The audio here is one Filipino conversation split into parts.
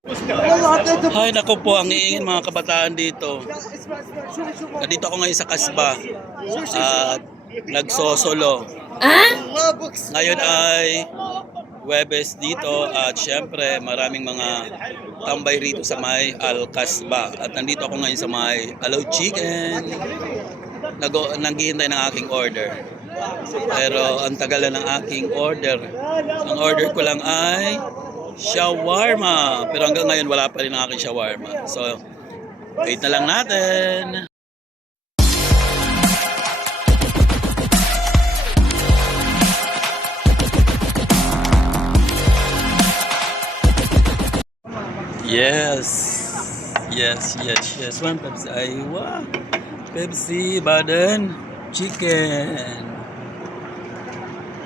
Hay nako po, ang iingin mga kabataan dito. Nandito ako ngayon sa Kasba at nagsosolo. Ngayon ay Huwebes dito at syempre maraming mga tambay rito sa may Al Kasba. At nandito ako ngayon sa may Hello Chicken. Naghihintay ng aking order. Pero ang tagal na ng aking order. Ang order ko lang ay shawarma. Pero hanggang ngayon wala pa rin ang aking shawarma. So, wait na lang natin. Yes. Yes. One Pepsi. Aywa. Pepsi, badan, chicken.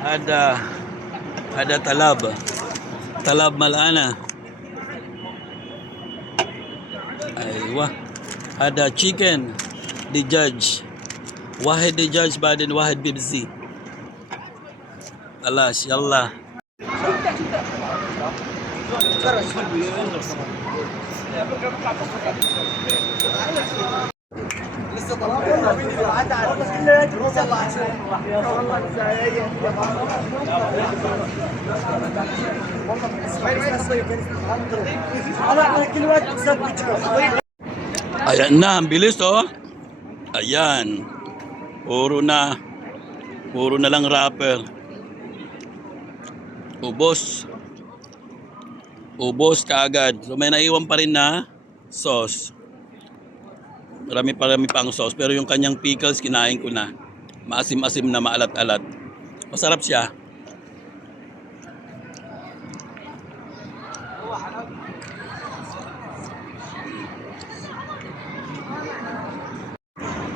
Ada talab. Talab malana. Aywa. Ada chicken. The judge. Wahid the judge badan wahid Pepsi. Alas, yallah. Ayan na, ang bilis oh. Ayan. Puro na lang wrapper. Ubos kaagad. So may naiwan pa rin na sauce. Marami pang sauce. Pero yung kanyang pickles, kinain ko na. Maasim-asim na, maalat-alat. Masarap siya.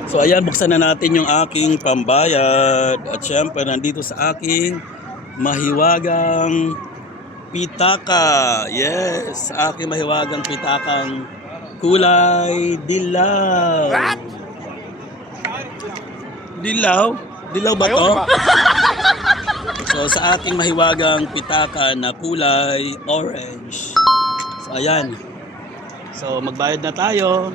So ayan, buksan na natin yung aking pambayad. At syempre, nandito sa aking mahiwagang pitaka. Yes, sa aking mahiwagang pitakang kulay dilaw. What? Dilaw ba to? So sa aking mahiwagang pitaka na kulay orange. So ayan. So magbayad na tayo.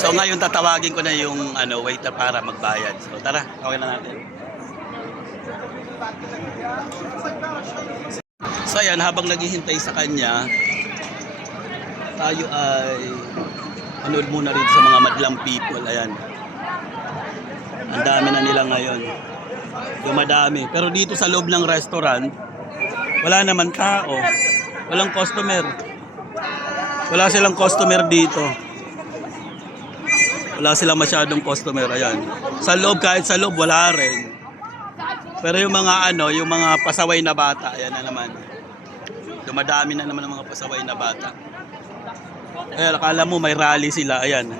So ngayon tatawagin ko na yung waiter para magbayad. So tara, tawagin na natin. So ayan, habang naghihintay sa kanya, tayo ay manood muna rito sa mga madlang people. Ayan. Ang dami na nila ngayon. Dumadami. Pero dito sa loob ng restaurant, wala naman tao. Walang customer. Wala silang customer dito. Wala silang masyadong customer. Ayan. Sa loob, kahit sa loob, wala rin. Pero yung mga yung mga pasaway na bata, ayan na naman. Dumadami na naman ang mga pasaway na bata. Ayan, akala mo may rally sila. Ayan,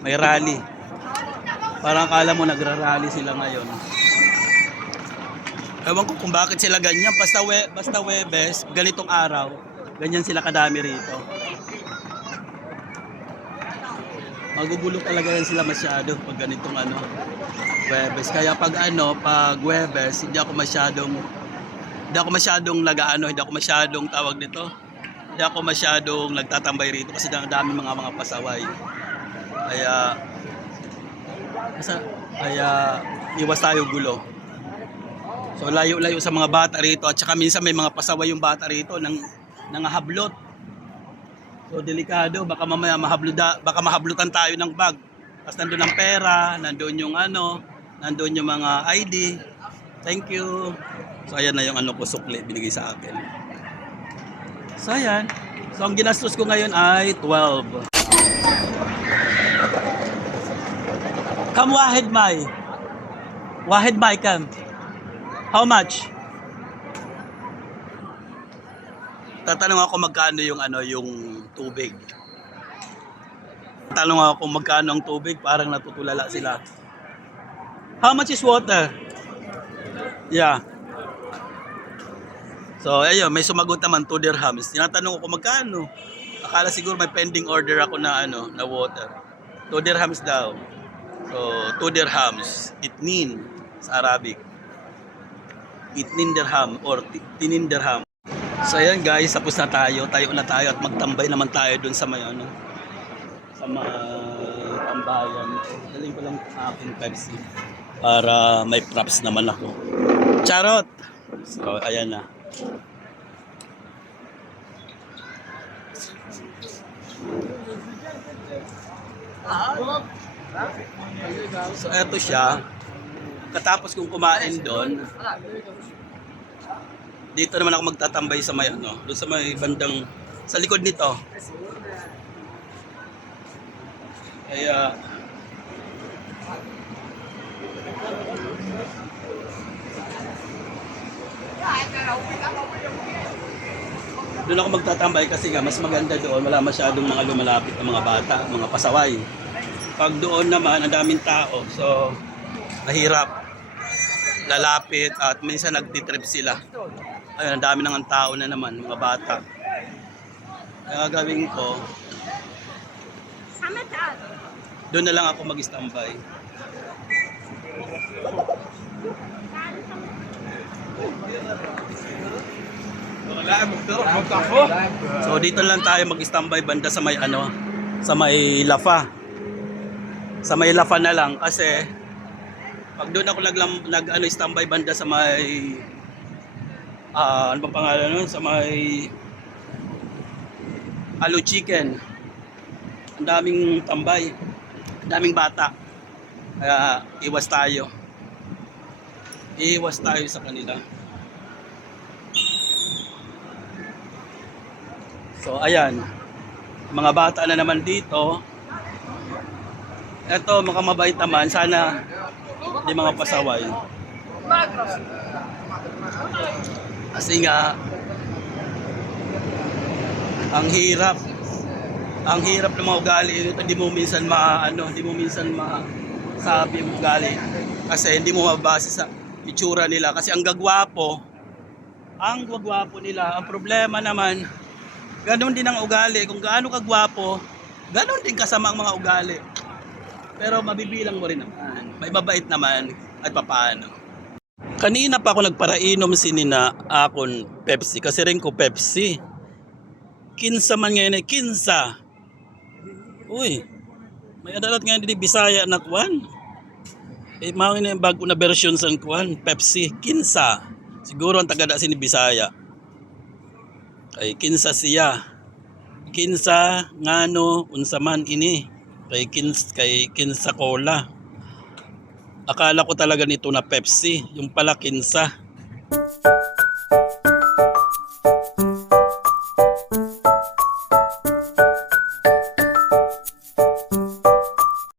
may rally. Parang akala mo nagra-rally sila ngayon. Ewan ko kung bakit sila ganyan. Basta Huwebes, ganitong araw, ganyan sila kadami rito. Magugulo talaga yan sila masyado pag ganitong Huwebes. Kaya pag Huwebes, hindi ako masyadong tawag nito. Hindi ako masyadong nagtatambay rito kasi dami mga pasaway. Kaya iwas tayo gulo. So layo-layo sa mga bata rito at saka minsan may mga pasaway yung bata rito nang hablot. So delikado, baka mamaya mahablutan tayo ng bag. Tapos nandun ang pera, nandun yung nandun yung mga ID. Thank you. So ayan na yung ko sukli binigay sa akin. So ayan. So ang ginastos ko ngayon ay 12. Kam wahid mai kam. How much? Tatanong ako magkano yung tubig. Tanong ako kung magkano ang tubig, parang natutulala sila. How much is water? Yeah. So ayun, may sumagot naman 2 dirhams. Tinatanong ko kung magkano. Akala siguro may pending order ako na na water. 2 dirhams daw. So 2 dirhams, itnin sa Arabic. Itnin dirham or tinin dirham. So ayan guys, tapos na tayo. Tayo na tayo at magtambay naman tayo dun sa may ano, sa may tambayan. Daling ko lang ang aking Pepsi para may props naman ako. Charot! So ayan na. So eto siya. Katapos kong kumain doon, dito naman ako magtatambay sa may ano, doon sa may bandang sa likod nito. Kaya doon ako magtatambay kasi nga mas maganda doon, wala masyadong mga lumalapit na mga bata, mga pasaway. Pag doon naman ang daming tao, so mahirap lalapit at minsan nagtitrip sila. Ayun, ang dami ng tao na naman, mga bata. Kaya gagawin ko, doon na lang ako mag-standby. So dito lang tayo mag-standby banda sa may ano, sa may Lafa. Sa may Lafa na lang kasi pag doon ako standby banda sa may ano ba pangalan nun? Sa may Alo Chicken. Ang daming tambay. Ang daming bata. Kaya iwas tayo. Iwas tayo sa kanila. So ayan. Mga bata na naman dito. Eto, mga mabait naman. Sana di mga pasaway. Kasi nga ang hirap ng mga ugali nito, hindi mo minsan masabi yung ugali kasi hindi mo mabase sa itsura nila kasi ang gwagwapo nila. Ang problema naman, ganoon din ang ugali. Kung gaano kagwapo, ganoon din kasama ang mga ugali. Pero mabibilang mo rin naman, may mabait naman at papaano. Kanina pa ako nagparainom sinina akon Pepsi kasi rin ko Pepsi. Kinsa man ngayon ay kinsa. Uy, may adalat ngayon din Bisaya na kuwan. Mao na yung bago na version sa kuwan, Pepsi, kinsa. Siguro ang tagada si ni Bisaya. Ay kinsa siya. Kinsa ngano unsa man ini. Kay kinsa cola. Akala ko talaga nito na Pepsi, yung pala kinsa.